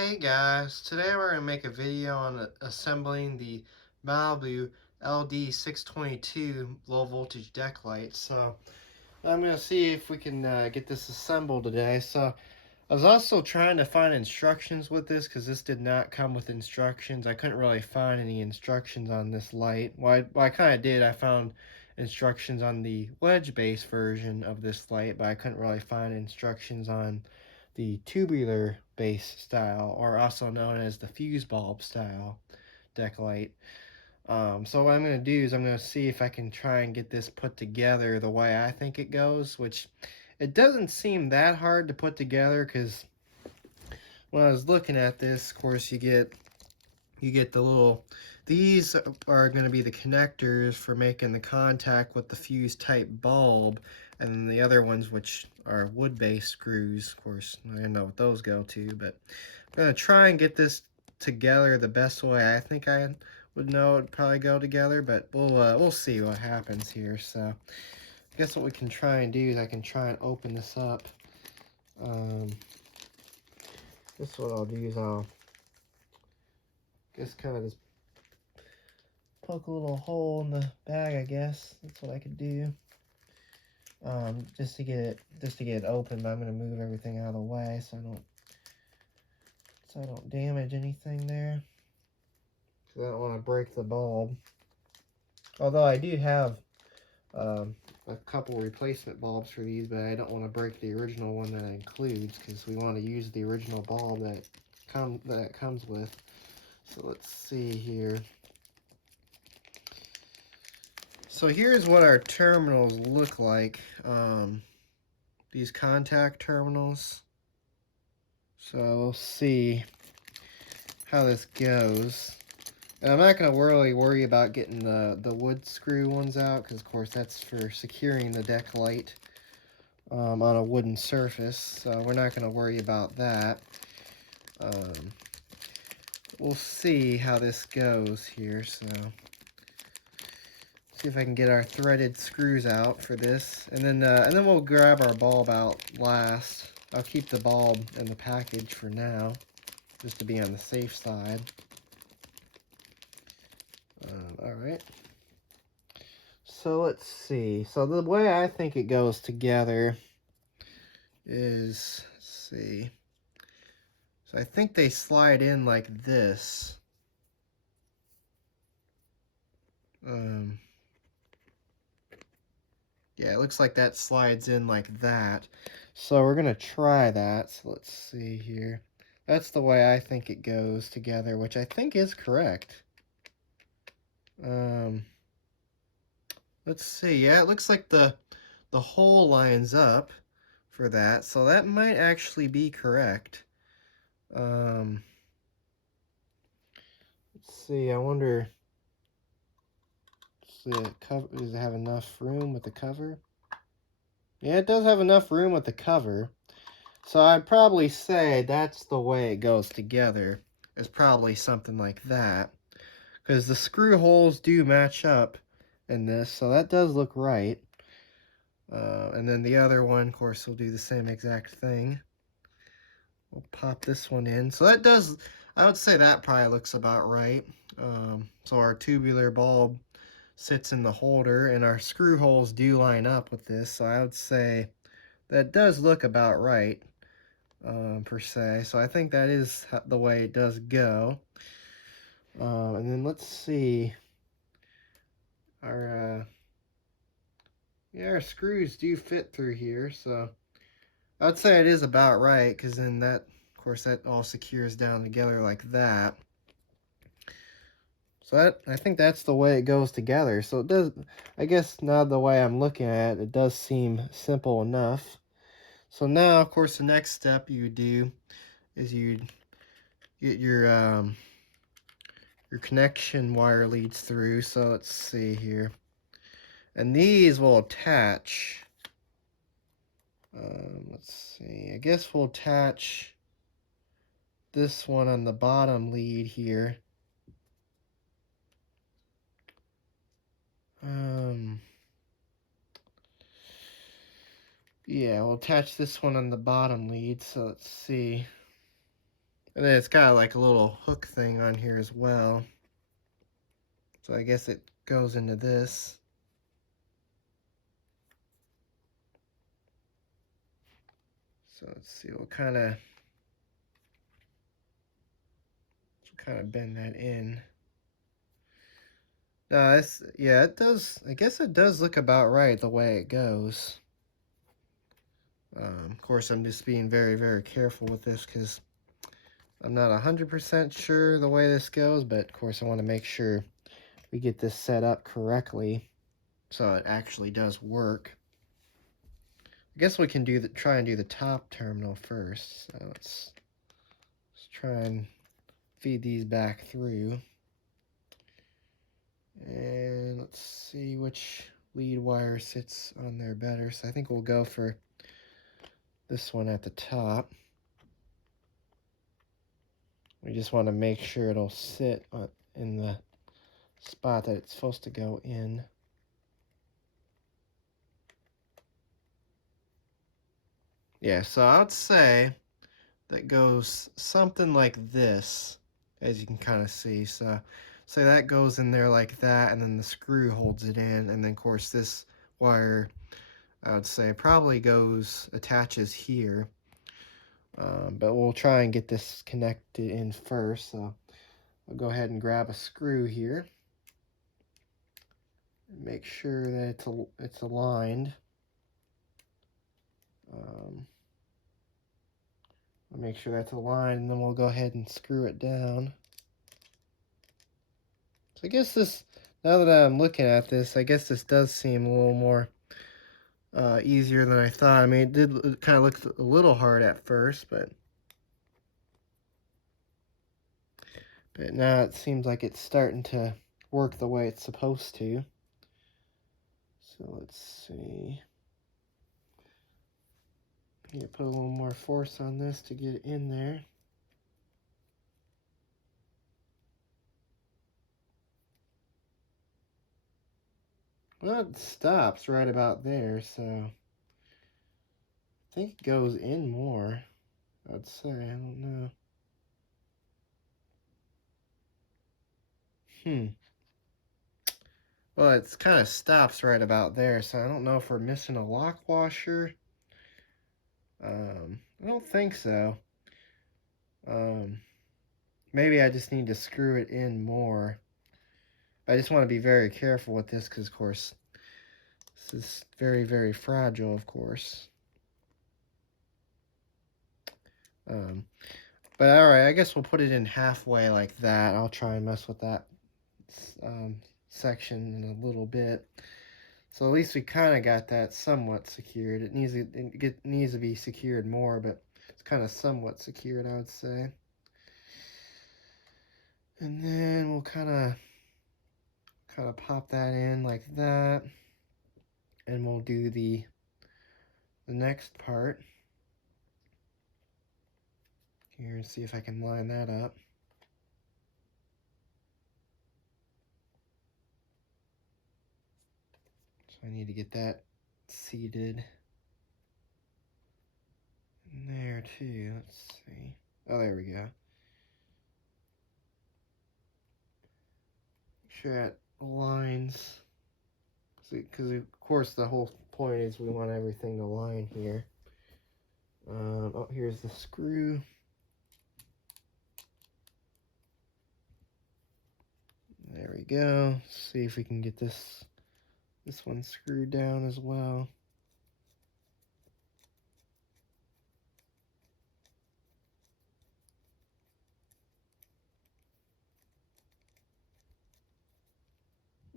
Hey guys, today we're going to make a video on assembling the Malibu LD622 low voltage deck light. So I'm going to see if we can get this assembled today. So I was also trying to find instructions with this because this did not come with instructions. I couldn't really find any instructions on this light. Well, I kind of did. I found instructions on the wedge-based version of this light, but I couldn't really find instructions on the tubular base style, or also known as the fuse bulb style deck light. So what I'm going to do is I'm going to see if I can try and get this put together the way I think it goes, which it doesn't seem that hard to put together because when I was looking at this, of course, you get the little, these are going to be the connectors for making the contact with the fuse type bulb, and then the other ones, which are wood-based screws, of course, I don't know what those go to, but I'm going to try and get this together the best way I think I would know it would probably go together, but we'll see what happens here. So I guess what we can try and do is I can try and open this up. This is what I'll do is I'll just kind of just poke a little hole in the bag, I guess. That's what I could do. Just to get it open, but I'm gonna move everything out of the way so I don't damage anything there. Cause I don't want to break the bulb. Although I do have a couple replacement bulbs for these, but I don't want to break the original one that it includes because we want to use the original bulb that it comes with. So let's see here. So here's what our terminals look like. These contact terminals. So we'll see how this goes. And I'm not going to really worry about getting the wood screw ones out because, of course, that's for securing the deck light on a wooden surface. So we're not going to worry about that. We'll see how this goes here. So see if I can get our threaded screws out for this, and then we'll grab our bulb out last. I'll keep the bulb in the package for now, just to be on the safe side. All right. So let's see. So the way I think it goes together is, let's see. So I think they slide in like this. Yeah, it looks like that slides in like that. So we're going to try that. So let's see here. That's the way I think it goes together, which I think is correct. Let's see. Yeah, it looks like the hole lines up for that. So that might actually be correct. Let's see. I wonder, does it have enough room with the cover? Yeah, it does have enough room with the cover. So I'd probably say that's the way it goes together. It's probably something like that. Because the screw holes do match up in this, so that does look right. And then the other one, of course, will do the same exact thing. We'll pop this one in. So that does, I would say that probably looks about right. So our tubular bulb sits in the holder, and our screw holes do line up with this, so I would say that does look about right. Per se. So I think that is the way it does go. And then let's see. Our screws do fit through here, so I'd say it is about right, because then that, of course, that all secures down together like that. So I think that's the way it goes together. So it does, I guess now the way I'm looking at it, it does seem simple enough. So now, of course, the next step you would do is you'd get your connection wire leads through. So let's see here. And these will attach. Let's see. I guess we'll attach this one on the bottom lead here. Yeah, we'll attach this one on the bottom lead. So let's see. And then it's got like a little hook thing on here as well. So I guess it goes into this. So let's see, we'll kind of bend that in. No, yeah, it does. I guess it does look about right the way it goes. Of course, I'm just being very, very careful with this because I'm not 100% sure the way this goes, but of course I want to make sure we get this set up correctly so it actually does work. I guess we can try and do the top terminal first. So let's try and feed these back through. And let's see which lead wire sits on there better. So I think we'll go for this one at the top. We just want to make sure it'll sit in the spot that it's supposed to go in. Yeah, so I'd say that goes something like this, as you can kind of see. So that goes in there like that, and then the screw holds it in, and then of course this wire, I would say, probably attaches here. But we'll try and get this connected in first. So I'll go ahead and grab a screw here. Make sure that it's aligned. I'll make sure that's aligned, and then we'll go ahead and screw it down. So I guess now that I'm looking at this, I guess this does seem a little more easier than I thought. I mean, it kind of looked a little hard at first, but now it seems like it's starting to work the way it's supposed to. So let's see. Need to put a little more force on this to get it in there. Well, it stops right about there, so I think it goes in more, I'd say. I don't know. Well, it's kind of stops right about there, so I don't know if we're missing a lock washer. I don't think so. Maybe I just need to screw it in more. I just want to be very careful with this because, of course, this is very, very fragile, of course. But alright, I guess we'll put it in halfway like that. I'll try and mess with that section in a little bit. So at least we kind of got that somewhat secured. It needs to be secured more, but it's kind of somewhat secured, I would say. And then we'll kind of pop that in like that, and we'll do the next part here and see if I can line that up. So I need to get that seated in there too. Let's see. Oh, there we go. Make sure that aligns. Because of course the whole point is we want everything to line here. Oh, here's the screw. There we go. See if we can get this one screwed down as well.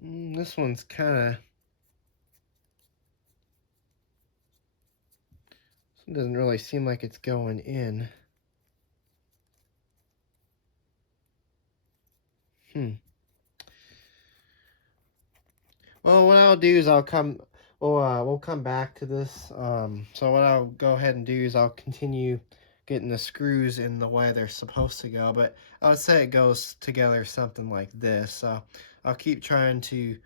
This one's kind of... This one doesn't really seem like it's going in. Well, what I'll do is we'll come back to this. So what I'll go ahead and do is I'll continue getting the screws in the way they're supposed to go. But I would say it goes together something like this. So I'll keep trying to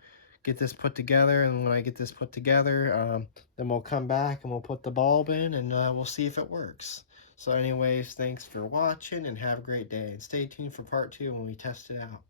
get this put together, and when I get this put together, then we'll come back and we'll put the bulb in, and we'll see if it works. So anyways, thanks for watching and have a great day. And stay tuned for part 2 when we test it out.